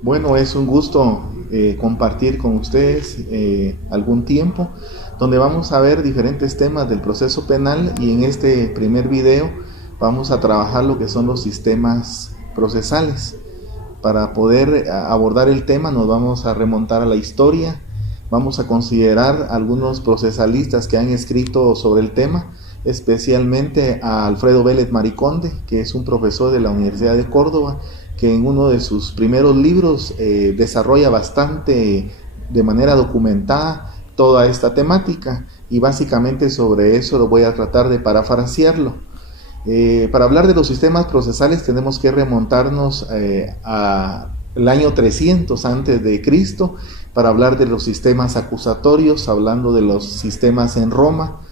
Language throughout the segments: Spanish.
Bueno, es un gusto compartir con ustedes algún tiempo donde vamos a ver diferentes temas del proceso penal, y en este primer video vamos a trabajar lo que son los sistemas procesales. Para poder abordar el tema nos vamos a remontar a la historia, vamos a considerar algunos procesalistas que han escrito sobre el tema, especialmente a Alfredo Vélez Mariconde, que es un profesor de la Universidad de Córdoba, que en uno de sus primeros libros desarrolla bastante de manera documentada toda esta temática, y básicamente sobre eso lo voy a tratar de parafrasearlo. Para hablar de los sistemas procesales tenemos que remontarnos al año 300 antes de Cristo, para hablar de los sistemas acusatorios, hablando de los sistemas en Roma.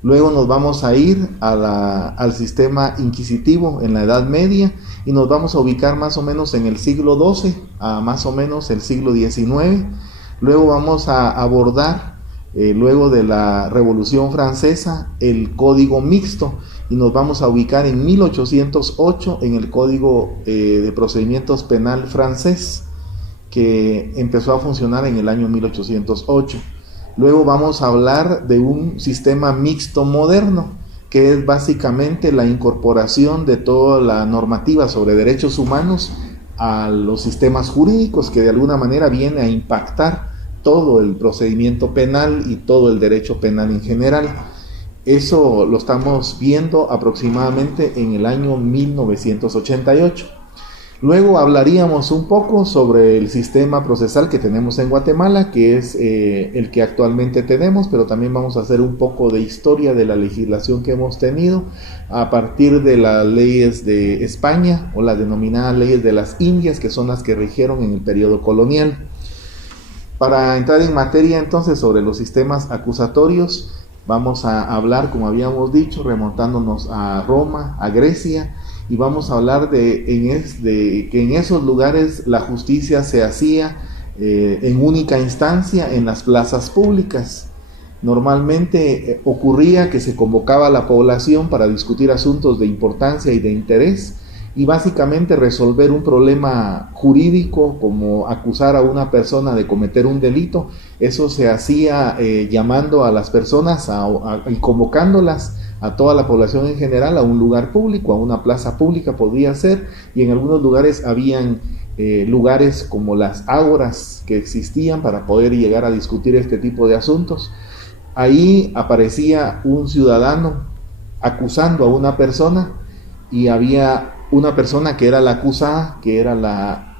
Luego nos vamos a ir al sistema inquisitivo en la Edad Media, y nos vamos a ubicar más o menos en el siglo XII a más o menos el siglo XIX. Luego vamos a abordar, luego de la Revolución Francesa, el Código Mixto, y nos vamos a ubicar en 1808 en el Código de Procedimientos Penal francés, que empezó a funcionar en el año 1808. Luego vamos a hablar de un sistema mixto moderno, que es básicamente la incorporación de toda la normativa sobre derechos humanos a los sistemas jurídicos, que de alguna manera viene a impactar todo el procedimiento penal y todo el derecho penal en general. Eso lo estamos viendo aproximadamente en el año 1988. Luego hablaríamos un poco sobre el sistema procesal que tenemos en Guatemala, que es el que actualmente tenemos, pero también vamos a hacer un poco de historia de la legislación que hemos tenido a partir de las leyes de España, o las denominadas leyes de las Indias, que son las que rigieron en el periodo colonial. Para entrar en materia entonces sobre los sistemas acusatorios, vamos a hablar, como habíamos dicho, remontándonos a Roma, a Grecia, y vamos a hablar de que en esos lugares la justicia se hacía en única instancia en las plazas públicas. Normalmente ocurría que se convocaba a la población para discutir asuntos de importancia y de interés, y básicamente resolver un problema jurídico como acusar a una persona de cometer un delito. Eso se hacía llamando a las personas y convocándolas a toda la población en general a un lugar público, a una plaza pública podría ser, y en algunos lugares habían lugares como las ágoras que existían para poder llegar a discutir este tipo de asuntos. Ahí aparecía un ciudadano acusando a una persona, y había una persona que era la acusada, que era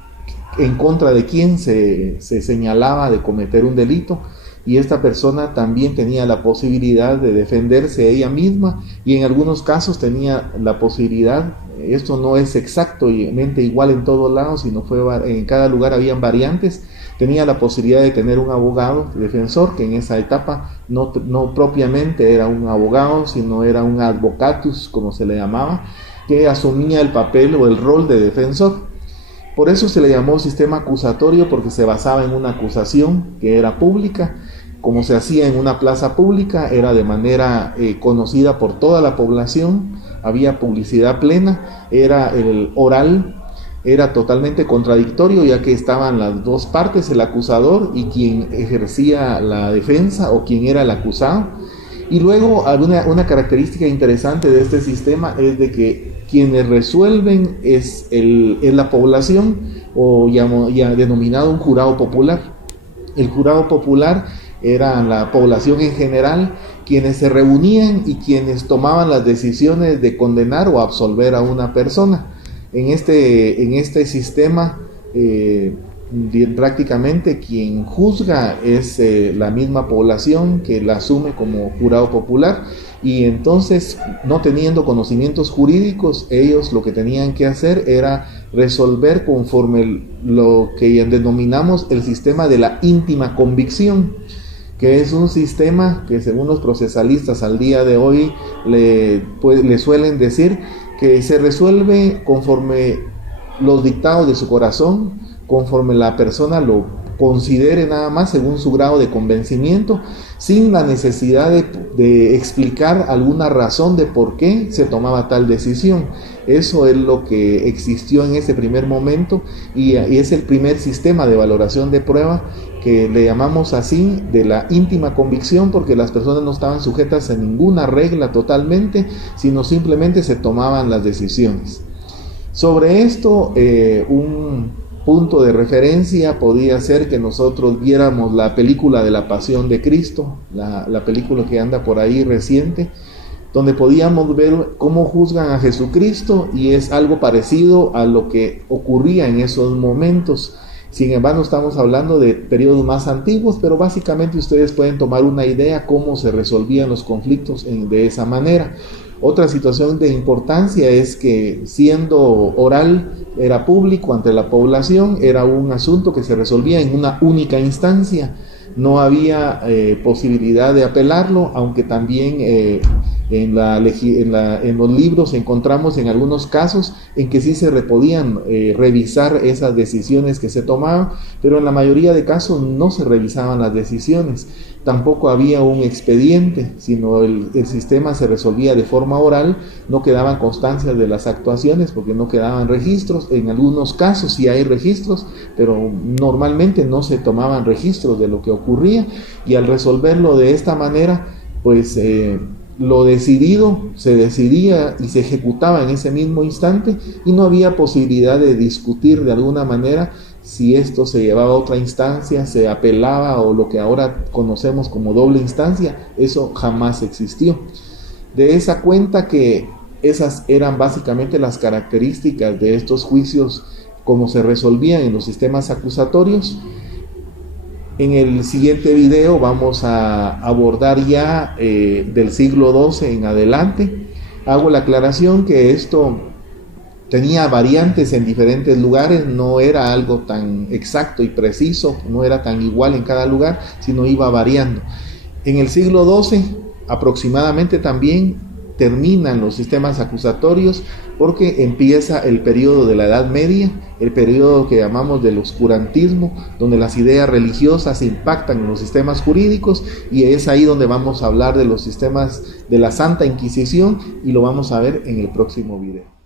en contra de quien se señalaba de cometer un delito, y esta persona también tenía la posibilidad de defenderse ella misma, y en algunos casos tenía la posibilidad, esto no es exactamente igual en todos lados, sino en cada lugar habían variantes, tenía la posibilidad de tener un abogado defensor, que en esa etapa no propiamente era un abogado, sino era un advocatus, como se le llamaba, que asumía el papel o el rol de defensor. Por eso se le llamó sistema acusatorio, porque se basaba en una acusación que era pública. Como se hacía en una plaza pública, era de manera conocida por toda la población, había publicidad plena, era el oral, era totalmente contradictorio, ya que estaban las dos partes, el acusador y quien ejercía la defensa o quien era el acusado. Y luego una característica interesante de este sistema es de que quienes resuelven es la población, o ya denominado un jurado popular. El jurado popular era la población en general, quienes se reunían y quienes tomaban las decisiones de condenar o absolver a una persona. En este sistema prácticamente quien juzga es la misma población que la asume como jurado popular, y entonces, no teniendo conocimientos jurídicos, ellos lo que tenían que hacer era resolver conforme lo que denominamos el sistema de la íntima convicción, que es un sistema que, según los procesalistas al día de hoy, le suelen decir que se resuelve conforme los dictados de su corazón, conforme la persona lo considere nada más según su grado de convencimiento, sin la necesidad de explicar alguna razón de por qué se tomaba tal decisión. Eso es lo que existió en ese primer momento y es el primer sistema de valoración de prueba que le llamamos así, de la íntima convicción, porque las personas no estaban sujetas a ninguna regla totalmente, sino simplemente se tomaban las decisiones. Sobre esto, un punto de referencia podría ser que nosotros viéramos la película de la Pasión de Cristo, la película que anda por ahí reciente, donde podíamos ver cómo juzgan a Jesucristo, y es algo parecido a lo que ocurría en esos momentos. Sin embargo, estamos hablando de periodos más antiguos, pero básicamente ustedes pueden tomar una idea cómo se resolvían los conflictos de esa manera. Otra situación de importancia es que, siendo oral, era público ante la población, era un asunto que se resolvía en una única instancia. No había posibilidad de apelarlo, aunque también en los libros encontramos en algunos casos en que sí se podían revisar esas decisiones que se tomaban, pero en la mayoría de casos no se revisaban las decisiones. Tampoco había un expediente, sino el sistema se resolvía de forma oral, no quedaban constancias de las actuaciones porque no quedaban registros. En algunos casos sí hay registros, pero normalmente no se tomaban registros de lo que ocurría, y al resolverlo de esta manera, pues lo decidido se decidía y se ejecutaba en ese mismo instante, y no había posibilidad de discutir de alguna manera si esto se llevaba a otra instancia, se apelaba, o lo que ahora conocemos como doble instancia. Eso jamás existió. De esa cuenta que esas eran básicamente las características de estos juicios, como se resolvían en los sistemas acusatorios. En el siguiente video vamos a abordar ya del siglo XII en adelante. Hago la aclaración que esto tenía variantes en diferentes lugares, no era algo tan exacto y preciso, no era tan igual en cada lugar, sino iba variando. En el siglo XII aproximadamente también terminan los sistemas acusatorios, porque empieza el periodo de la Edad Media, el periodo que llamamos del oscurantismo, donde las ideas religiosas impactan en los sistemas jurídicos, y es ahí donde vamos a hablar de los sistemas de la Santa Inquisición, y lo vamos a ver en el próximo video.